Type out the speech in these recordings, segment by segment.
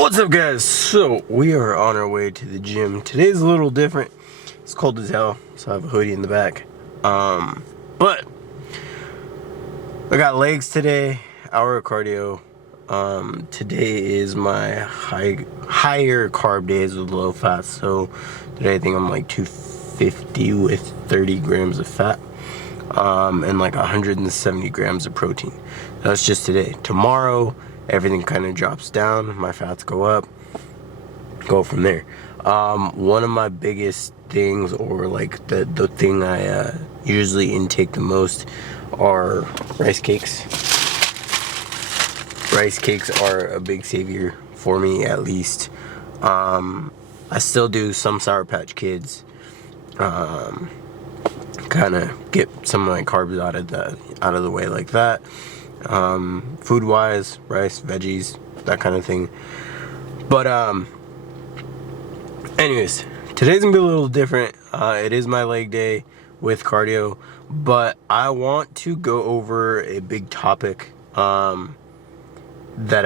What's up, guys? So we are on our way to the gym. Today's a little different. It's cold as hell, so I have a hoodie in the back. But I got legs today, hour of cardio. Today is my higher carb days with low fat. So today I think I'm like 250 with 30 grams of fat, and like 170 grams of protein. That's just today. Tomorrow, everything kind of drops down, my fats go up, go from there. One of my biggest things, or like the thing I usually intake the most, are rice cakes. Rice cakes are a big savior for me, at least. I still do some Sour Patch Kids, kind of get some of my carbs out of the way like that. Food wise, rice, veggies, that kind of thing. But anyways, today's gonna be a little different. It is my leg day with cardio, but I want to go over a big topic that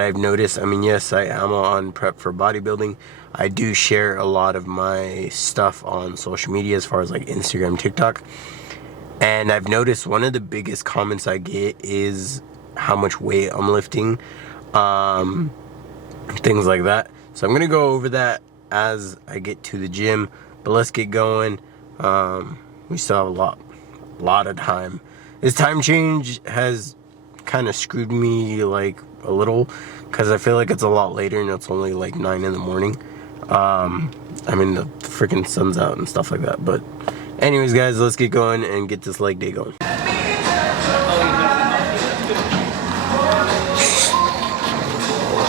I've noticed. I mean, yes, I am on prep for bodybuilding. I do share a lot of my stuff on social media, as far as like Instagram, TikTok, and I've noticed one of the biggest comments I get is how much weight I'm lifting, things like that. So I'm gonna go over that as I get to the gym, but let's get going. We still have a lot of time. This time change has kind of screwed me like a little, because I feel like it's a lot later and it's only like 9 in the morning. I mean, the freaking sun's out and stuff like that. But anyways, guys, let's get going and get this leg day going.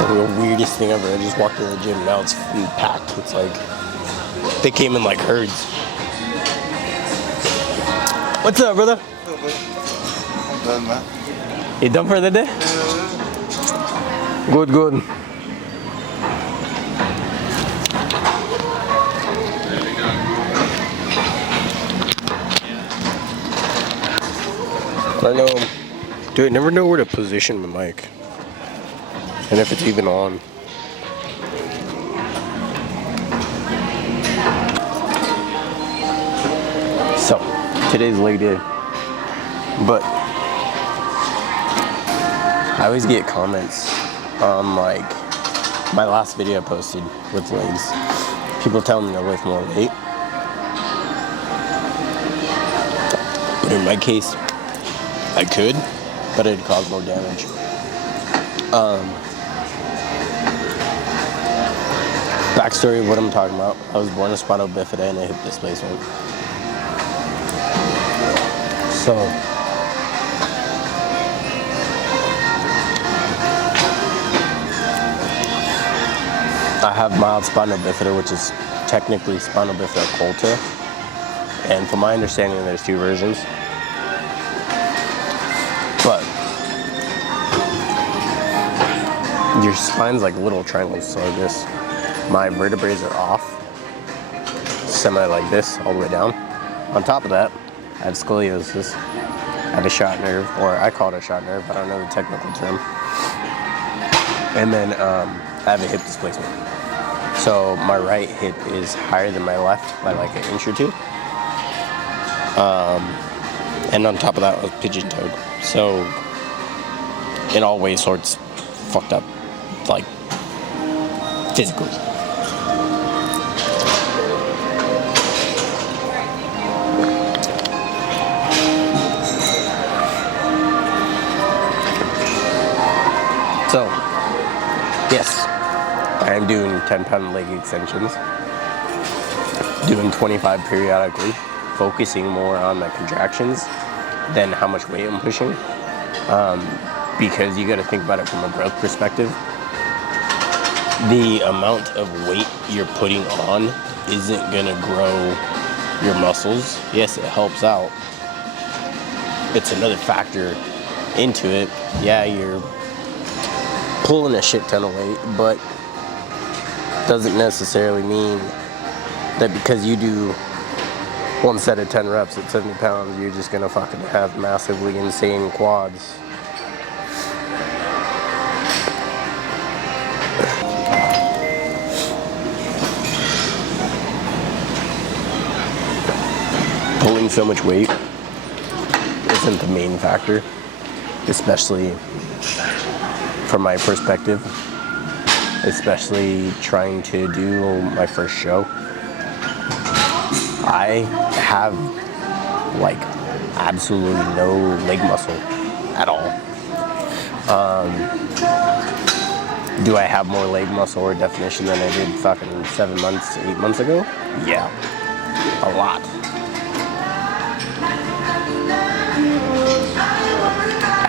The weirdest thing ever. I just walked in the gym, now it's packed. It's like they came in like herds. What's up, brother? I'm done, man. You done for the day? Good, good. I know, dude, I never know where to position the mic. And if it's even on. So, today's leg day. But I always get comments on like my last video I posted with legs. People telling me to lift more weight. But in my case, I could, but it'd cause more damage. Backstory of what I'm talking about: I was born with spinal bifida and a hip displacement. So I have mild spinal bifida, which is technically spinal bifida occulta, and from my understanding, there's 2 versions. But your spine's like little triangles, so I guess my vertebrae are off, semi like this, all the way down. On top of that, I have scoliosis. I have a shot nerve, or I call it a shot nerve, I don't know the technical term. And then I have a hip displacement. So my right hip is higher than my left by like 1 inch or 2. And on top of that, I was pigeon-toed. So in all ways, sorts fucked up, like physically. So, yes, I am doing 10-pound leg extensions, doing 25 periodically, focusing more on the contractions than how much weight I'm pushing, because you got to think about it from a growth perspective. The amount of weight you're putting on isn't going to grow your muscles. Yes, it helps out. It's another factor into it. Yeah, you're pulling a shit ton of weight, but doesn't necessarily mean that because you do one set of 10 reps at 70 pounds, you're just gonna fucking have massively insane quads. so much weight isn't the main factor, especially from my perspective, especially trying to do my first show. I have like absolutely no leg muscle at all. Do I have more leg muscle or definition than I did fucking 7 months, 8 months ago? Yeah, a lot.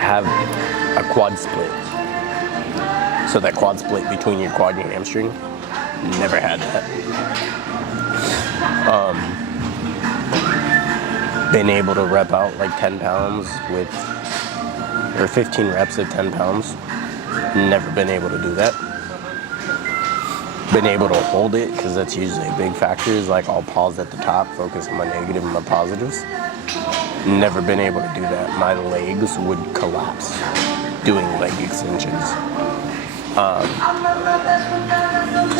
I have a quad split. So that quad split between your quad and your hamstring, never had that. Been able to rep out like 10 pounds with, or 15 reps at 10 pounds. Never been able to do that. Been able to hold it, because that's usually a big factor, is like I'll pause at the top, focus on my negative and my positives. Never been able to do that. My legs would collapse doing leg extensions.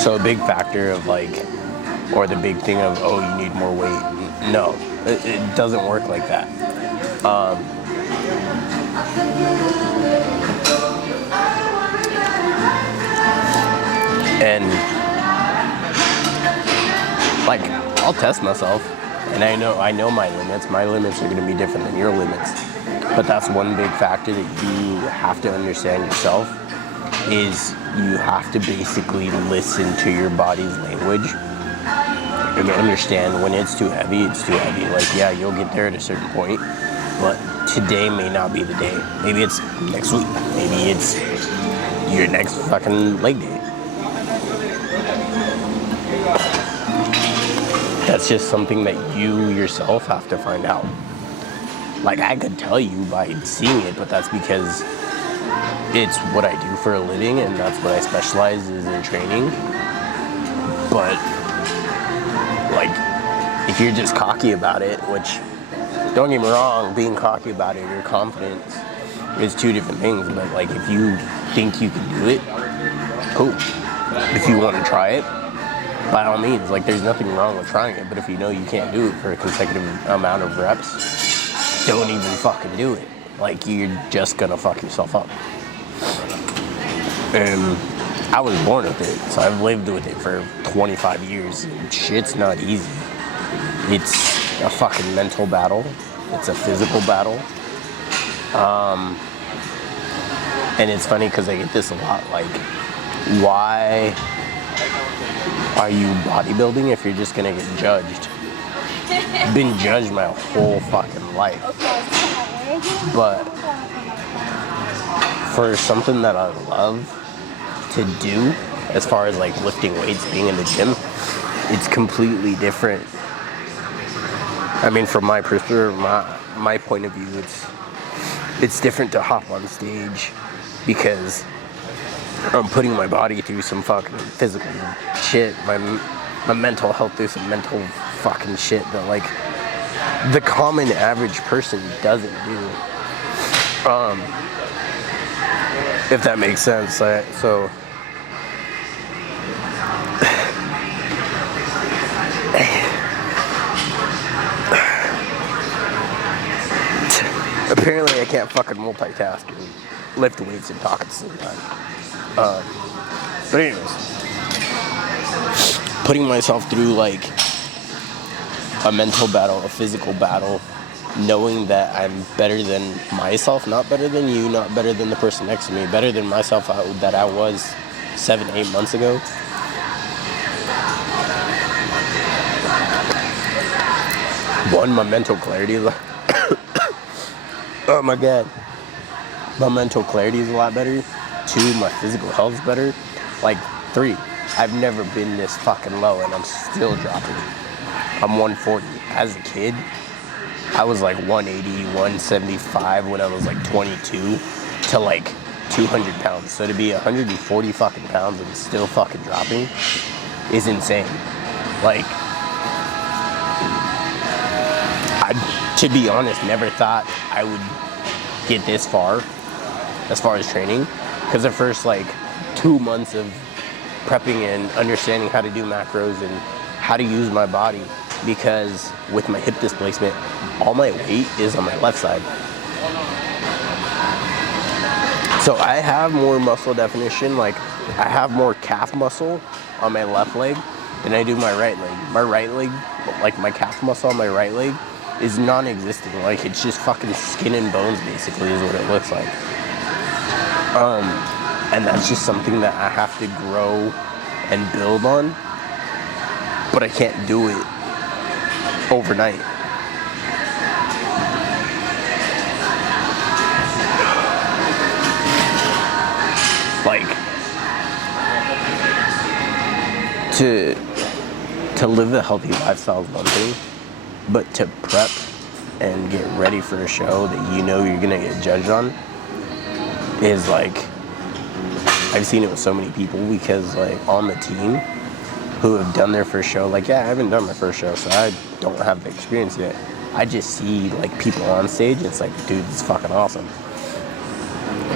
So a big factor of like, or the big thing of, oh, you need more weight. No, it doesn't work like that. And like, I'll test myself, and I know my limits. My limits are going to be different than your limits. But that's one big factor that you have to understand yourself, is you have to basically listen to your body's language and understand when it's too heavy, it's too heavy. Like, yeah, you'll get there at a certain point, but today may not be the day. Maybe it's next week. Maybe it's your next fucking leg day. That's just something that you yourself have to find out. Like, I could tell you by seeing it, but that's because it's what I do for a living, and that's what I specialize in training. But like, if you're just cocky about it, which, don't get me wrong, being cocky about it or confidence is two different things. But like, if you think you can do it, cool. If you want to try it, by all means. Like, there's nothing wrong with trying it. But if you know you can't do it for a consecutive amount of reps, don't even fucking do it. Like, you're just gonna fuck yourself up. And I was born with it, so I've lived with it for 25 years. Shit's not easy. It's a fucking mental battle. It's a physical battle. And it's funny because I get this a lot, like, why are you bodybuilding if you're just gonna get judged? I've been judged my whole fucking life. But for something that I love to do, as far as like lifting weights, being in the gym, it's completely different. I mean, from my perspective, my point of view, it's different to hop on stage because I'm putting my body through some fucking physical shit, my mental health through some mental fucking shit that like the common average person doesn't do. If that makes sense. So apparently I can't fucking multitask and lift weights and talk at the same time. But anyways, putting myself through like a mental battle, a physical battle, knowing that I'm better than myself, not better than you, not better than the person next to me, better than myself that I was 7-8 months ago. One, my mental clarity is oh my god. My mental clarity is a lot better. 2, my physical health is better. Like, 3, I've never been this fucking low and I'm still dropping. I'm 140. As a kid, I was like 180, 175 when I was like 22 to like 200 pounds. So to be 140 fucking pounds and still fucking dropping is insane. Like, I, to be honest, never thought I would get this far as far as training. Because the first like 2 months of prepping and understanding how to do macros and how to use my body because with my hip displacement, all my weight is on my left side. So I have more muscle definition, like I have more calf muscle on my left leg than I do my right leg. My right leg, like my calf muscle on my right leg is non-existent. Like it's just fucking skin and bones basically is what it looks like. And that's just something that I have to grow and build on, but I can't do it overnight. Like to live a healthy lifestyle is one thing, but to prep and get ready for a show that you know you're gonna get judged on is like, I've seen it with so many people because like on the team who have done their first show, like yeah, I haven't done my first show, so I don't have the experience yet. I just see like people on stage, it's like, dude, it's fucking awesome.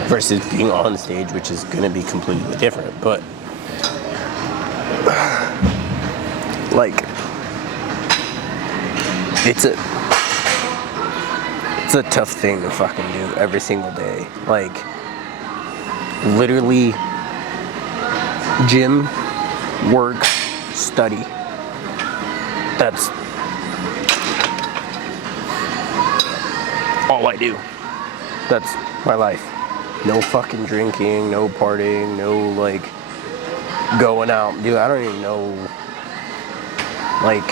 Versus being on stage, which is gonna be completely different. But like it's a tough thing to fucking do every single day. Like literally gym, work, study. That's all I do. That's my life. No fucking drinking, no partying, no like going out. Dude, I don't even know, like,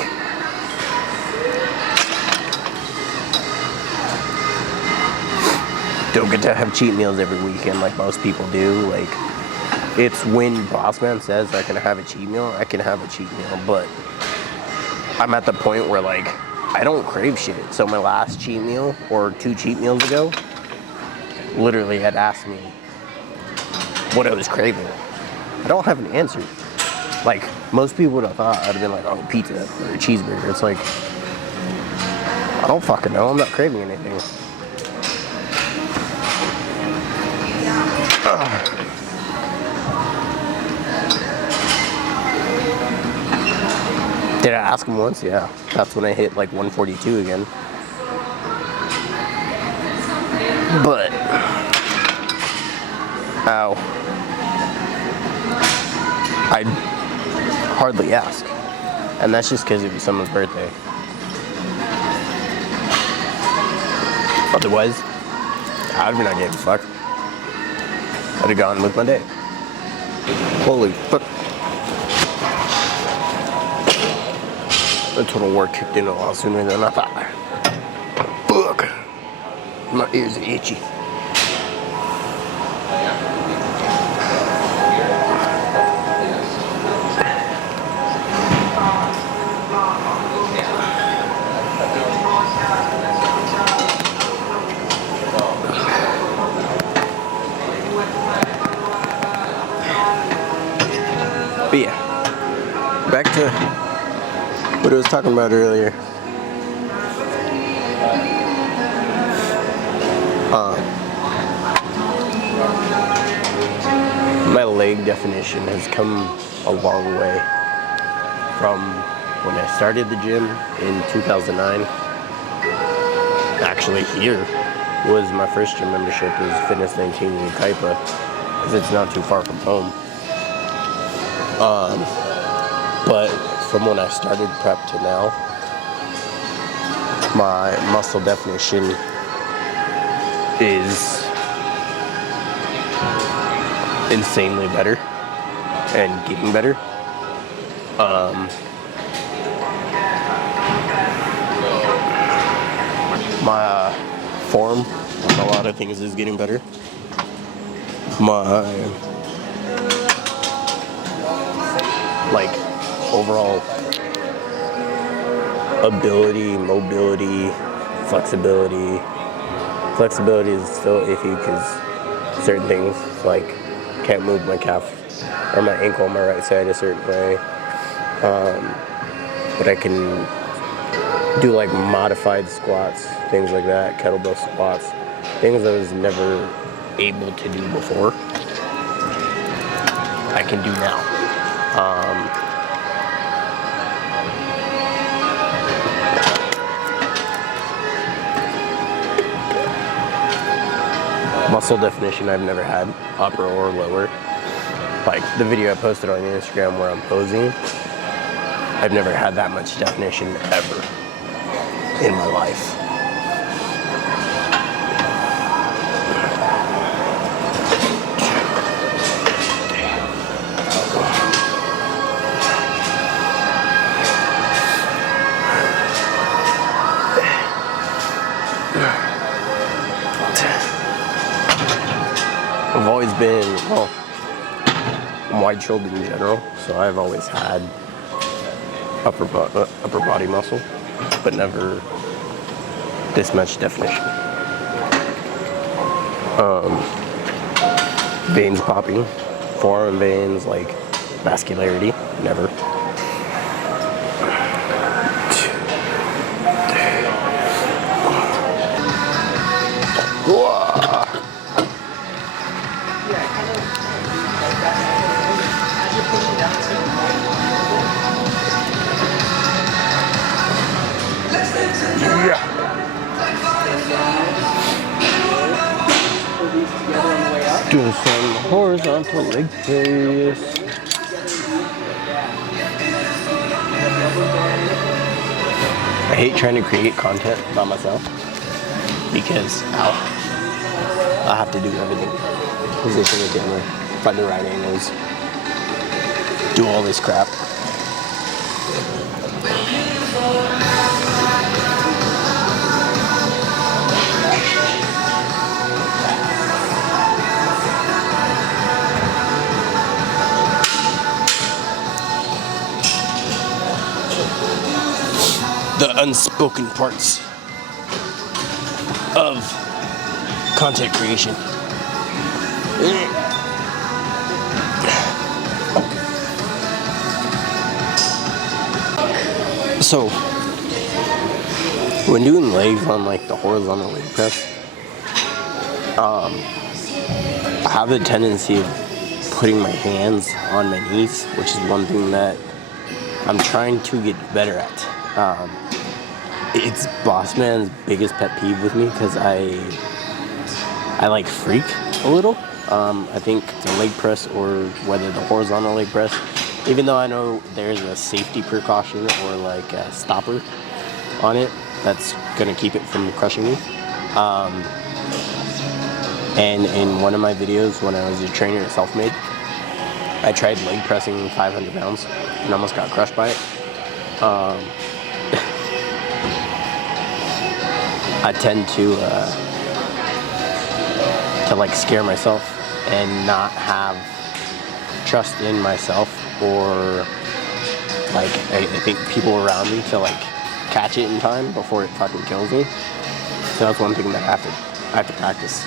don't get to have cheat meals every weekend like most people do. Like, it's when Bossman says I can have a cheat meal, I can have a cheat meal, but I'm at the point where like I don't crave shit. So my last cheat meal, or 2 cheat meals ago, literally had asked me what I was craving. I don't have an answer. Like, most people would have thought I'd have been like, oh, pizza or a cheeseburger. It's like, I don't fucking know. I'm not craving anything. Did I ask him once? Yeah. That's when I hit like 142 again. But, ow. I'd hardly ask. And that's just because it was someone's birthday. Otherwise, I'd be not giving a fuck. I'd have gone with my day. Holy fuck. The total work kicked in a lot sooner than I thought. Fuck. My ears are itchy. But yeah, back to what I was talking about earlier. My leg definition has come a long way from when I started the gym in 2009. Actually, here was my first gym membership, was Fitness 19 in Kaipa, because it's not too far from home. But from when I started prep to now, my muscle definition is insanely better and getting better. My form on a lot of things is getting better. My like overall ability, mobility, flexibility. Flexibility is still iffy because certain things, like can't move my calf or my ankle on my right side a certain way. But I can do like modified squats, things like that, kettlebell squats, things I was never able to do before, I can do now. muscle definition I've never had, upper or lower. Like the video I posted on Instagram where I'm posing, I've never had that much definition ever in my life. I've always been, well, I'm wide-shouldered in general, so I've always had upper body muscle, but never this much definition. Veins popping, forearm veins, like vascularity, never. Doing some horizontal leg press. I hate trying to create content by myself because I have to do everything. Position the camera, find the right angles, do all this crap. The unspoken parts of content creation. So, when doing legs on like the horizontal leg press, I have the tendency of putting my hands on my knees, which is one thing that I'm trying to get better at. It's boss man's biggest pet peeve with me because I like freak a little. I think the leg press or whether the horizontal leg press, even though I know there's a safety precaution or like a stopper on it that's gonna keep it from crushing me. And in one of my videos when I was a trainer at Selfmade, I tried leg pressing 500 pounds and almost got crushed by it. I tend to like scare myself and not have trust in myself or like I think people around me to like catch it in time before it fucking kills me. So that's one thing that I have to practice,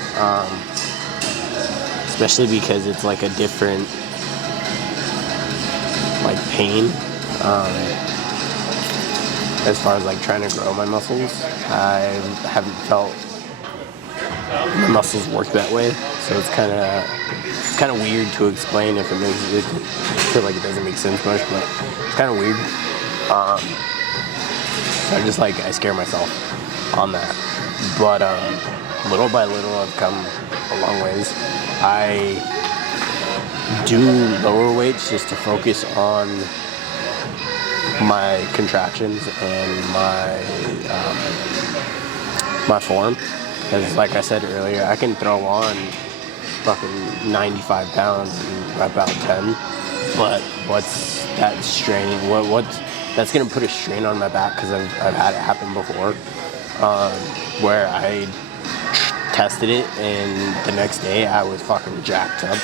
especially because it's like a different like pain. As far as like trying to grow my muscles, I haven't felt my muscles work that way, so it's kind of weird to explain if it makes it. I feel like it doesn't make sense much, but it's kind of weird. So I scare myself on that, but little by little I've come a long ways. I do lower weights just to focus on my contractions and my form, because like I said earlier, I can throw on fucking 95 pounds and rep out 10, but what's that strain, what's that's gonna put a strain on my back, because I've had it happen before, where I tested it and the next day I was fucking jacked up,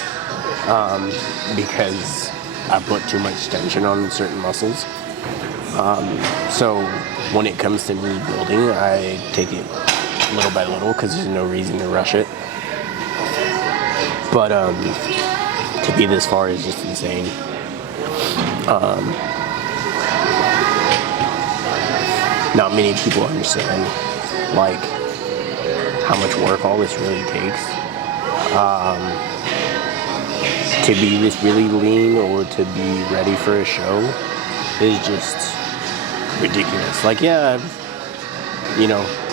because I put too much tension on certain muscles. So when it comes to me building, I take it little by little because there's no reason to rush it. But to be this far is just insane. Not many people understand like how much work all this really takes. To be this really lean or to be ready for a show is just ridiculous. Like, yeah, I've,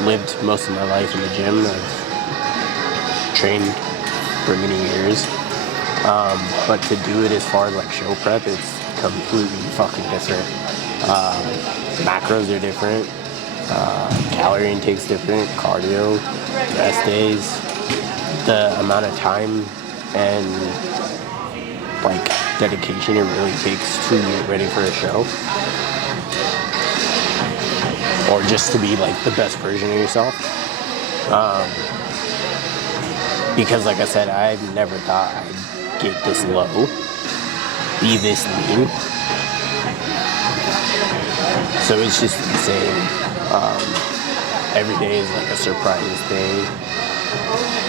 lived most of my life in the gym. I've trained for many years. But to do it as far as like show prep, it's completely fucking different. Macros are different. Calorie intake's different. Cardio, rest days, the amount of time and like dedication it really takes to get ready for a show, or just to be like the best version of yourself. Because like I said, I never thought I'd get this low, be this lean. So it's just insane. Every day is like a surprise thing.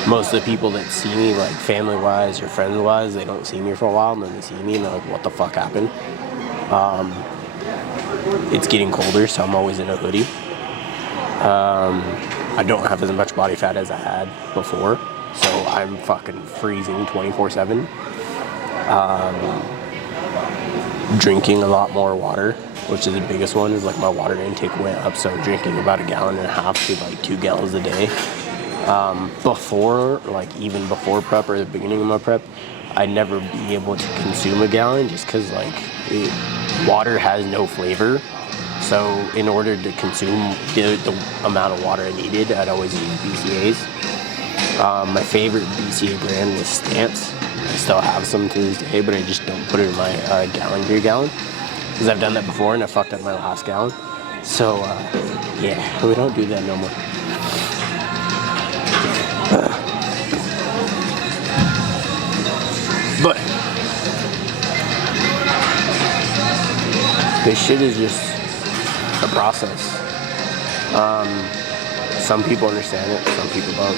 Most of the people that see me, like family-wise or friends-wise, they don't see me for a while, and then they see me and they're like, what the fuck happened? It's getting colder, so I'm always in a hoodie. I don't have as much body fat as I had before, so I'm fucking freezing 24/7. Drinking a lot more water, which is the biggest one, is like my water intake went up, so I'm drinking about 1.5 gallons to like 2 gallons a day. Before, like even before prep or the beginning of my prep, I'd never be able to consume 1 gallon just because like water has no flavor. So in order to consume the amount of water I needed, I'd always use BCAAs. My favorite BCAA brand was Stance. I still have some to this day, but I just don't put it in my gallon per gallon because I've done that before and I fucked up my last gallon. So yeah, we don't do that no more. But this shit is just a process. Some people understand it, some people don't.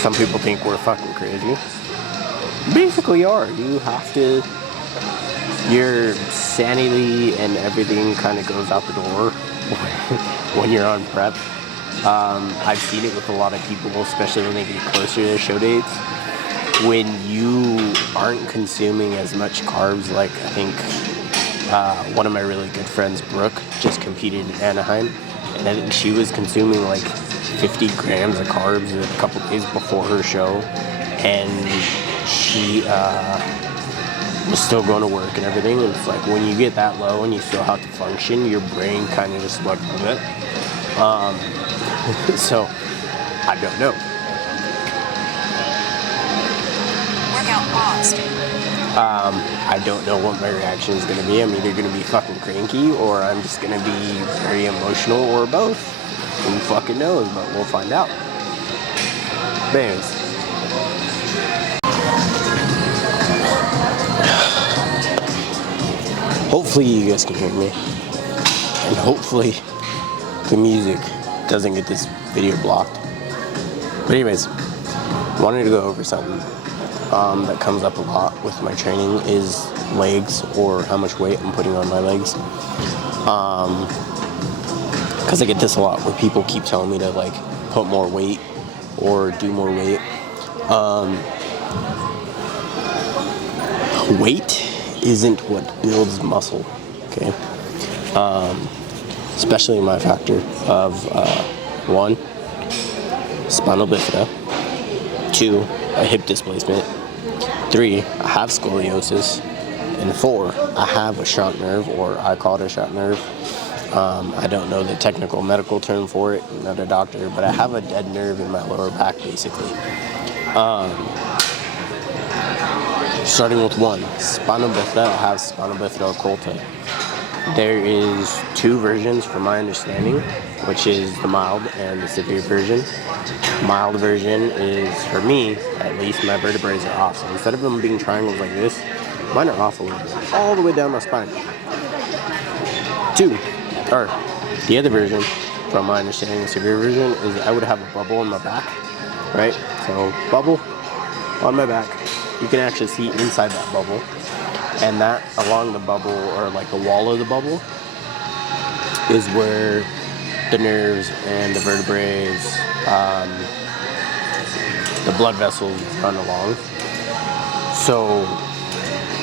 Some people think we're fucking crazy. Basically, you are. You have to. Your sanity and everything kind of goes out the door when you're on prep. I've seen it with a lot of people, especially when they get closer to their show dates. When you aren't consuming as much carbs, like I think one of my really good friends, Brooke, just competed in Anaheim, and I think she was consuming like 50 grams of carbs a couple days before her show, and she was still going to work and everything. And it's like when you get that low and you still have to function, your brain kind of just like bleh. So I don't know. Workout paused. I don't know what my reaction is going to be. I'm either going to be fucking cranky or I'm just going to be very emotional or both. Who fucking knows, but we'll find out. But anyways. Hopefully you guys can hear me. And hopefully the music doesn't get this video blocked. But anyways, wanted to go over something that comes up a lot with my training is legs, or how much weight I'm putting on my legs. Because I get this a lot where people keep telling me to like put more weight or do more weight. Weight isn't what builds muscle, okay? Especially my factor of 1, spinal bifida, 2, a hip displacement, 3, I have scoliosis, and 4, I have a shot nerve, or I call it a shot nerve. I don't know the technical medical term for it, I'm not a doctor, but I have a dead nerve in my lower back, basically. Starting with 1, spinal bifida, I have spinal bifida occulta. There is 2 versions from my understanding, which is the mild and the severe version. Mild version is, for me, at least, my vertebrae are off. So instead of them being triangles like this, mine are off a little bit, all the way down my spine. 2, or the other version, from my understanding, the severe version, is I would have a bubble in my back, right? So bubble on my back. You can actually see inside that bubble. And that, along the bubble, or like the wall of the bubble, is where the nerves and the vertebrae, the blood vessels run along. So,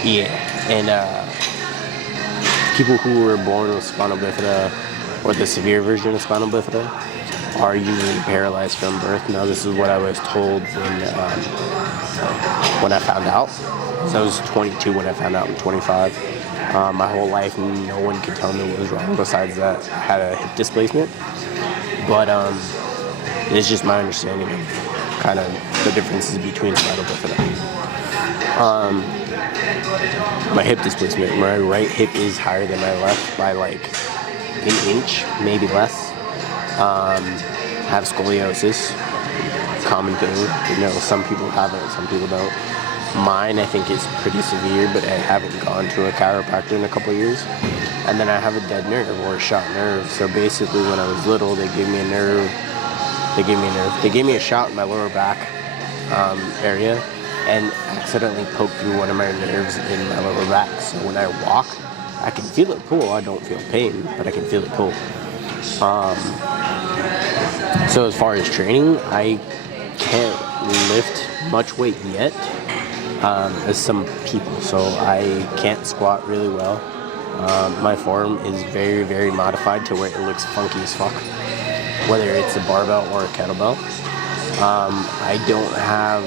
yeah. And people who were born with spinal bifida, or the severe version of spinal bifida, are usually paralyzed from birth. Now, this is what I was told when I found out. So I was 22 when I found out. I'm 25. My whole life, no one could tell me what was wrong besides that I had a hip displacement. But it's just my understanding of kind of the differences between spinal bifida. My hip displacement, my right hip is higher than my left by like an inch, maybe less. I have scoliosis, common thing. You know, some people have it, some people don't. Mine, I think, is pretty severe, but I haven't gone to a chiropractor in a couple of years. And then I have a dead nerve or a shot nerve. So basically, when I was little, they gave me a nerve. They gave me a shot in my lower back area, and accidentally poked through one of my nerves in my lower back. So when I walk, I can feel it pull. I don't feel pain, but I can feel it pull. So as far as training, I can't lift much weight yet, as some people. So I can't squat really well. My form is very, very modified to where it looks funky as fuck, whether it's a barbell or a kettlebell. I don't have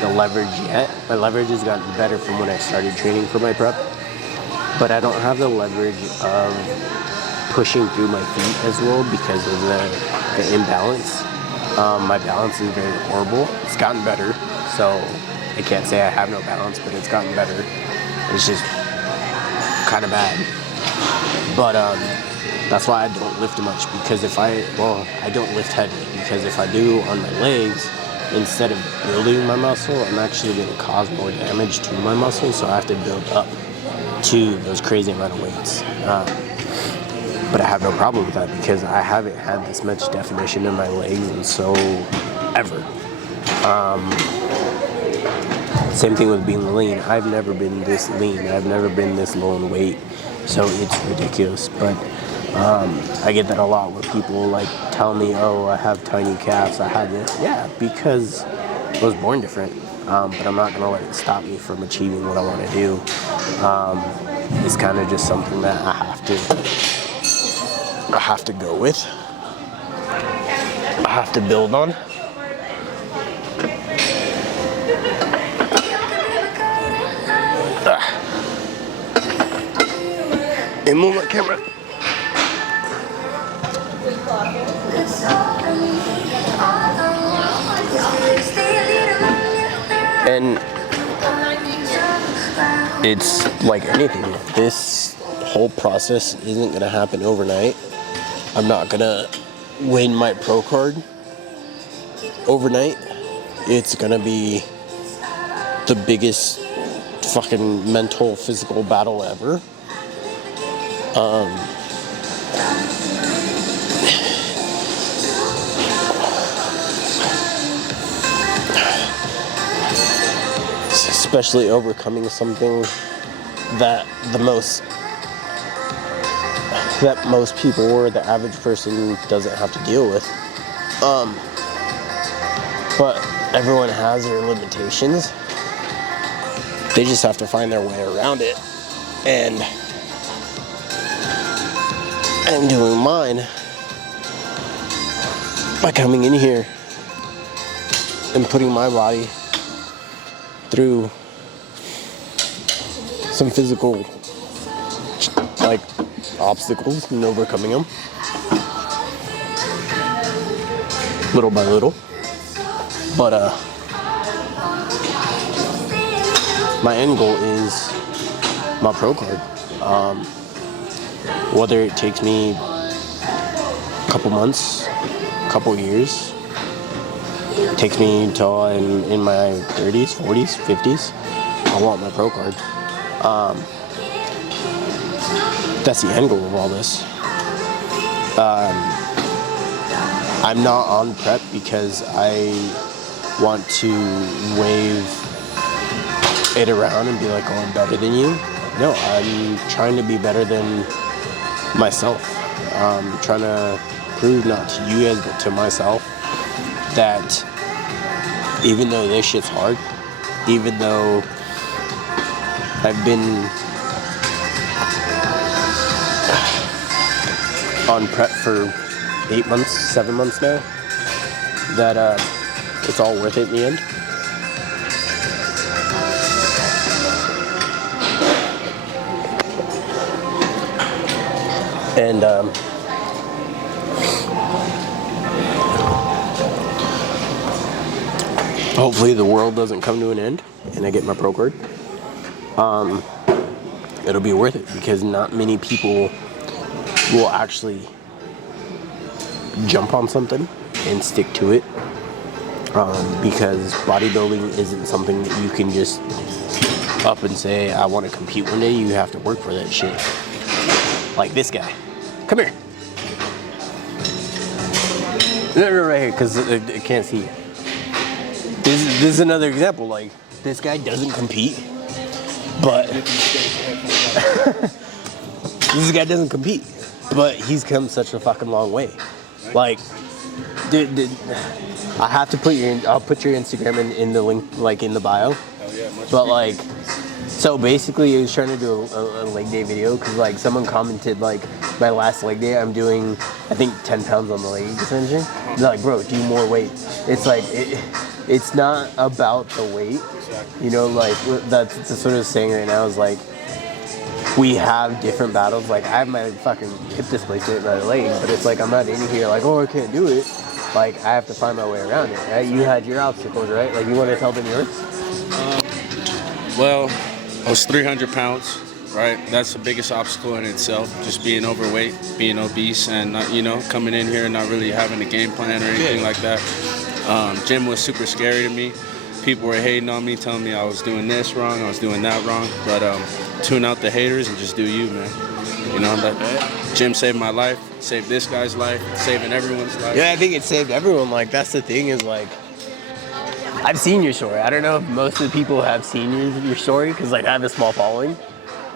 the leverage yet. My leverage has gotten better from when I started training for my prep, but I don't have the leverage of pushing through my feet as well because of the imbalance. My balance is very horrible. It's gotten better, so I can't say I have no balance, but it's gotten better. It's just kind of bad. But that's why I don't lift much, because I don't lift heavy, because if I do on my legs, instead of building my muscle, I'm actually going to cause more damage to my muscle, so I have to build up to those crazy amount of weights. But I have no problem with that because I haven't had this much definition in my legs and so ever. Same thing with being lean. I've never been this lean. I've never been this low in weight, so it's ridiculous. But I get that a lot where people like tell me, oh, I have tiny calves, I have this. Yeah, because I was born different. But I'm not going to let it stop me from achieving what I want to do. It's kind of just something that I have to go with. I have to build on. And move my camera. And it's like anything. This whole process isn't going to happen overnight. I'm not going to win my pro card overnight. It's going to be the biggest fucking mental, physical battle ever. Especially overcoming something that most people or the average person doesn't have to deal with. But everyone has their limitations. They just have to find their way around it. And I'm doing mine by coming in here and putting my body through some physical like obstacles and overcoming them little by little. But my end goal is my pro card. Whether it takes me a couple months, a couple years, it takes me until I'm in my 30s, 40s, 50s, I want my pro card. That's the end goal of all this. I'm not on prep because I want to wave it around and be like, oh, I'm better than you. No, I'm trying to be better than myself. I'm trying to prove not to you guys, but to myself, that even though this shit's hard, even though I've been on prep for 8 months, 7 months now, that it's all worth it in the end. And hopefully the world doesn't come to an end and I get my pro card. It'll be worth it because not many people will actually jump on something and stick to it, because bodybuilding isn't something that you can just up and say, I want to compete one day. You have to work for that shit. Like this guy. Come here. No, right here, because I can't see you. This is another example. Like, this guy doesn't compete, but this guy doesn't compete, but he's come such a fucking long way. Like, dude, I have to put I'll put your Instagram in the link, like in the bio. But like, so basically, I was trying to do a leg day video because like someone commented like my last leg day I'm doing, I think 10 pounds on the leg extension. They're like, bro, do more weight. It's like it's not about the weight, you know. Like that's the sort of saying right now is like we have different battles. Like I have my fucking hip displacement in my leg, but it's like I'm not in here like, oh, I can't do it. Like I have to find my way around it. Right? You had your obstacles, right? Like you want to tell them yours? Well, I was 300 pounds, right? That's the biggest obstacle in itself, just being overweight, being obese, and not, you know, coming in here and not really having a game plan or anything like that. Gym was super scary to me. People were hating on me, telling me I was doing this wrong, I was doing that wrong. But tune out the haters and just do you, man. You know, that gym saved my life, saved this guy's life, saving everyone's life. Yeah, I think it saved everyone. Like that's the thing is like, I've seen your story. I don't know if most of the people have seen your story because like I have a small following,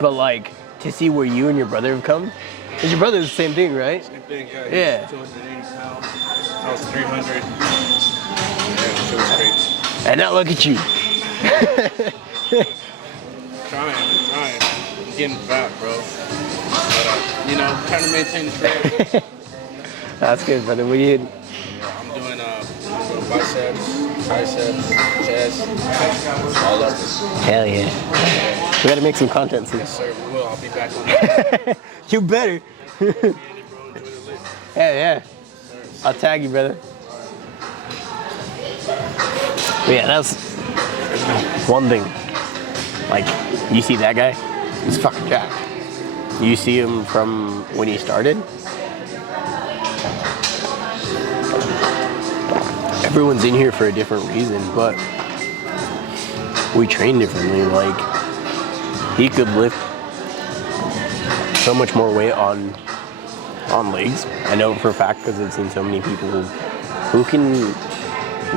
but like to see where you and your brother have come, because your brother's the same thing, right? Same thing, yeah. Yeah. 280 pounds. I was 300. Yeah, it was great. And now look at you. Trying. I'm getting fat, bro. But, you know, trying to maintain the shape. That's good, brother. What do you? I'm doing biceps, triceps, chest, all of it. Hell yeah. We gotta make some content soon. Yes, sir, we will. I'll be back on that. You better. Yeah. I'll tag you, brother. But yeah, that's one thing. Like, you see that guy? He's fucking jacked. You see him from when he started? Everyone's in here for a different reason, but we train differently. Like, he could lift so much more weight on legs. I know for a fact because I've seen so many people who can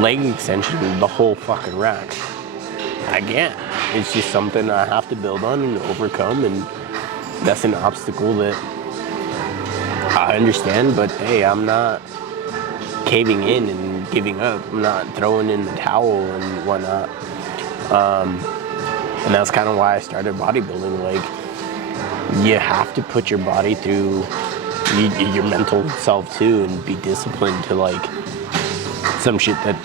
leg extension the whole fucking rack. I can't. It's just something I have to build on and overcome, and that's an obstacle that I understand, but hey, I'm not caving in and giving up. I'm not throwing in the towel and whatnot. And that's kind of why I started bodybuilding. Like, you have to put your body through your mental self too, and be disciplined to like some shit that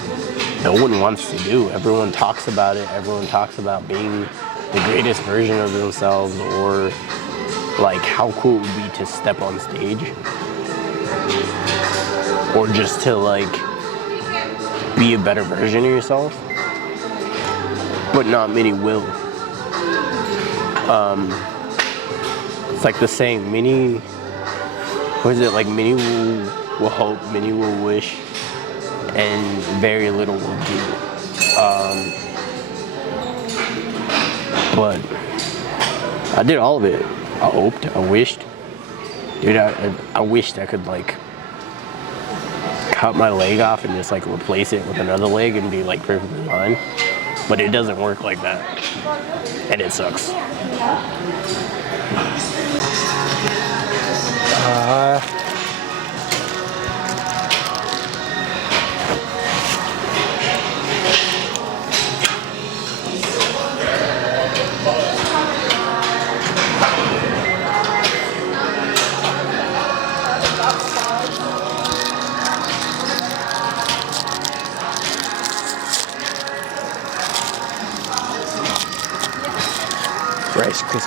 no one wants to do. Everyone talks about it. Everyone talks about being the greatest version of themselves, or like how cool it would be to step on stage, or just to like be a better version of yourself. But not many will. It's like the saying, many, what is it, like many will hope, many will wish, and very little will do. But I did all of it. I hoped, I wished. Dude, I wished I could like cut my leg off and just like replace it with another leg and be like perfectly fine. But it doesn't work like that. And it sucks.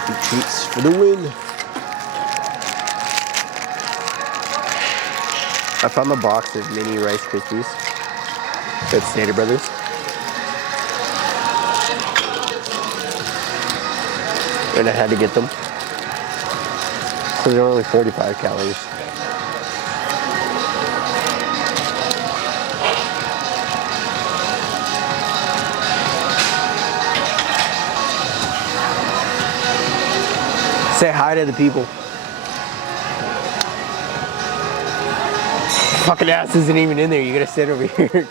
Crispy treats for the win. I found the box of mini Rice Krispies at Stater Brothers. And I had to get them. So they're only 45 calories. Say hi to the people. Fucking ass isn't even in there. You gotta sit over here.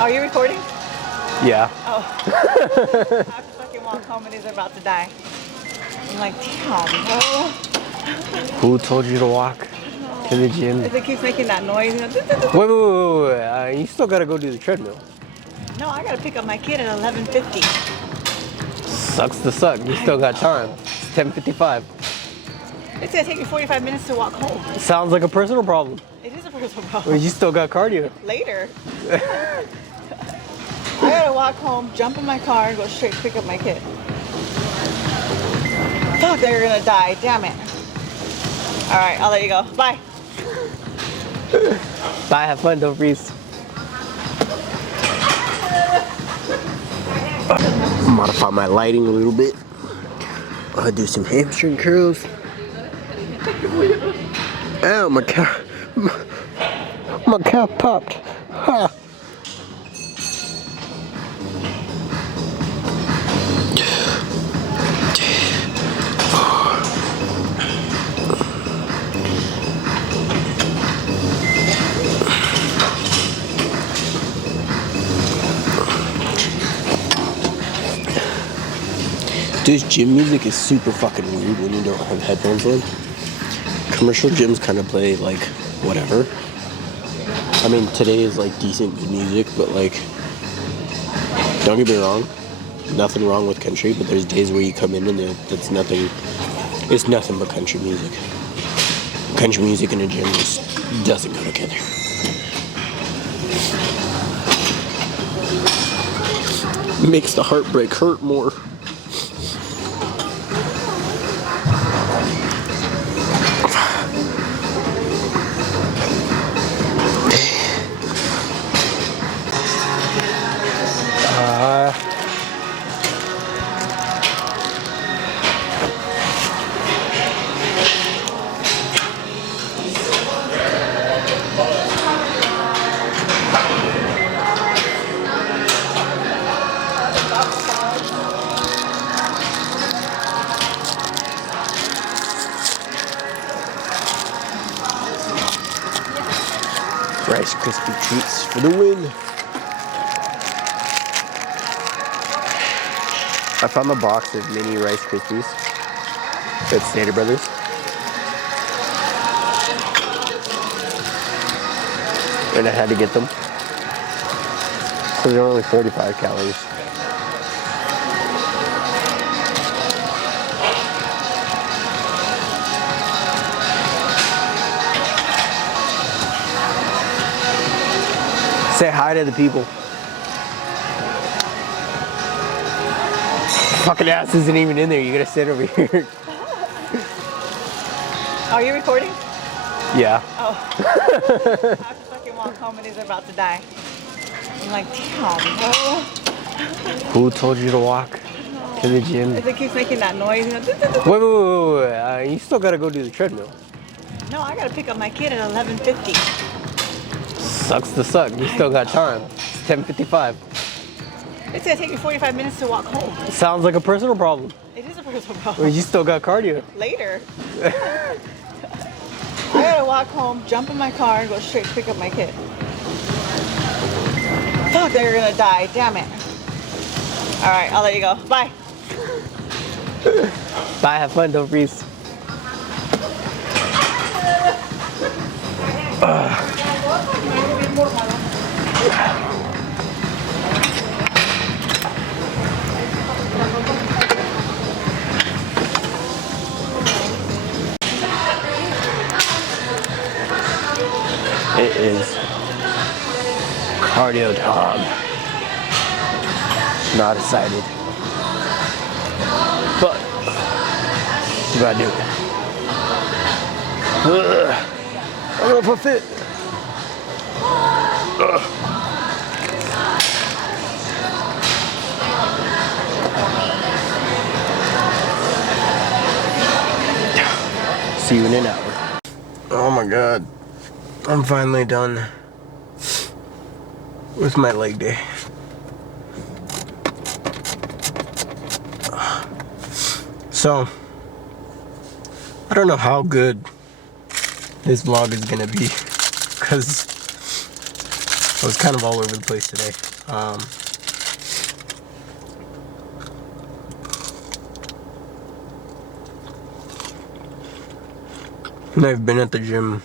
Are you recording? Yeah. Oh. I have to fucking walk home and he's about to die. I'm like, damn, bro. Who told you to walk to the gym? If it keeps making that noise, you know. Wait. You still gotta go do the treadmill. No, I gotta pick up my kid at 11:50. Sucks to suck. You still got time. It's 10:55. It's gonna take me 45 minutes to walk home. Sounds like a personal problem. It is a personal problem. Well, you still got cardio. Later. I gotta walk home, jump in my car, and go straight to pick up my kid. Fuck, they're gonna die. Damn it. All right, I'll let you go. Bye. Bye, have fun, don't freeze. Modify my lighting a little bit. I'll do some hamstring curls. Ow, my calf popped. Ha. This gym music is super fucking weird when you don't have headphones on. Commercial gyms kind of play like whatever. I mean, today is like decent good music, but like, don't get me wrong, nothing wrong with country, but there's days where you come in and it's nothing but country music. Country music in a gym just doesn't go together. Makes the heartbreak hurt more. Rice Krispie treats for the win. I found the box of mini Rice Krispies at Stater Brothers. And I had to get them. So they're only 45 calories. Say hi to the people. Fucking ass isn't even in there. You gotta sit over here. Are you recording? Yeah. Oh. I have to fucking walk home and he's about to die. I'm like, damn, bro. Who told you to walk to the gym? If it keeps making that noise, you know. Wait. You still gotta go do the treadmill. No, I gotta pick up my kid at 11:50. Sucks to suck. You still got time. It's 10:55. It's gonna take me 45 minutes to walk home. Sounds like a personal problem. It is a personal problem. Well, you still got cardio. Later. I gotta walk home, jump in my car, and go straight to pick up my kid. Fuck, they're gonna die. Damn it. All right, I'll let you go. Bye. Bye, have fun, don't freeze. It is cardio time. Not excited. You gotta do it. Ugh. I don't know if I fit. Ugh. See you in an hour. Oh my god. I'm finally done with my leg day. So, I don't know how good this vlog is gonna be, because I was kind of all over the place today. And I've been at the gym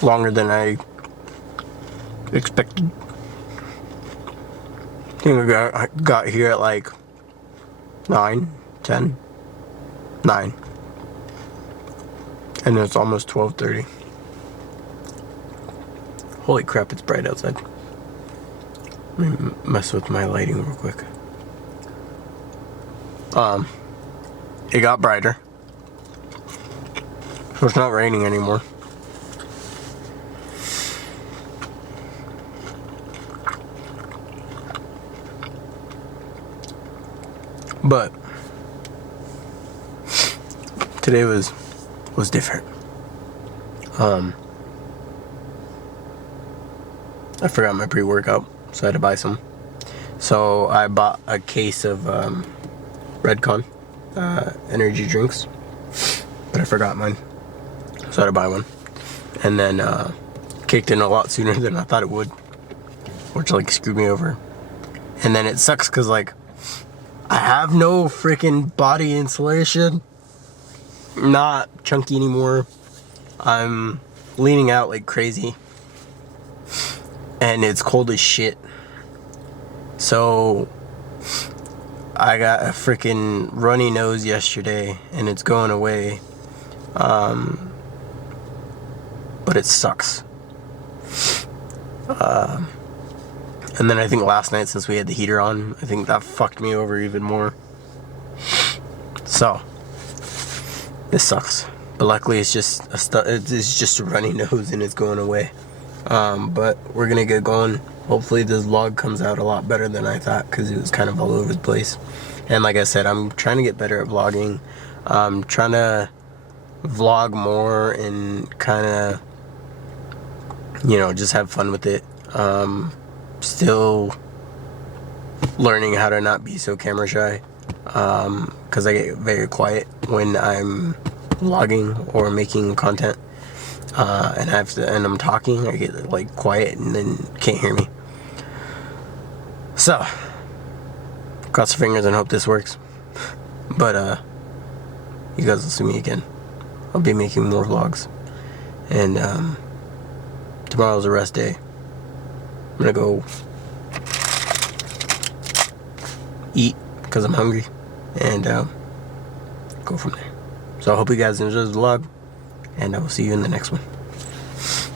longer than I expected. I think I got here at like 9, 10, 9. And it's almost 12:30. Holy crap, it's bright outside. Let me mess with my lighting real quick. It got brighter. So it's not raining anymore. But today was different. I forgot my pre-workout, so I had to buy some. So I bought a case of Redcon energy drinks, but I forgot mine, so I had to buy one. And then kicked in a lot sooner than I thought it would, which like screwed me over. And then it sucks because like I have no freaking body insulation. Not chunky anymore. I'm leaning out like crazy. And it's cold as shit. So I got a freaking runny nose yesterday and it's going away. But it sucks. And then I think last night, since we had the heater on, I think that fucked me over even more. So this sucks. But luckily it's just it's just a runny nose and it's going away. But we're gonna get going. Hopefully this vlog comes out a lot better than I thought, because it was kind of all over the place. And like I said, I'm trying to get better at vlogging. I'm trying to vlog more and kind of, you know, just have fun with it. Still learning how to not be so camera shy, because I get very quiet when I'm vlogging or making content. And I'm talking, I get like quiet and then can't hear me. So, cross your fingers and hope this works. But you guys will see me again. I'll be making more vlogs. And tomorrow's a rest day. I'm gonna go eat because I'm hungry, and go from there. So I hope you guys enjoy the vlog, and I will see you in the next one.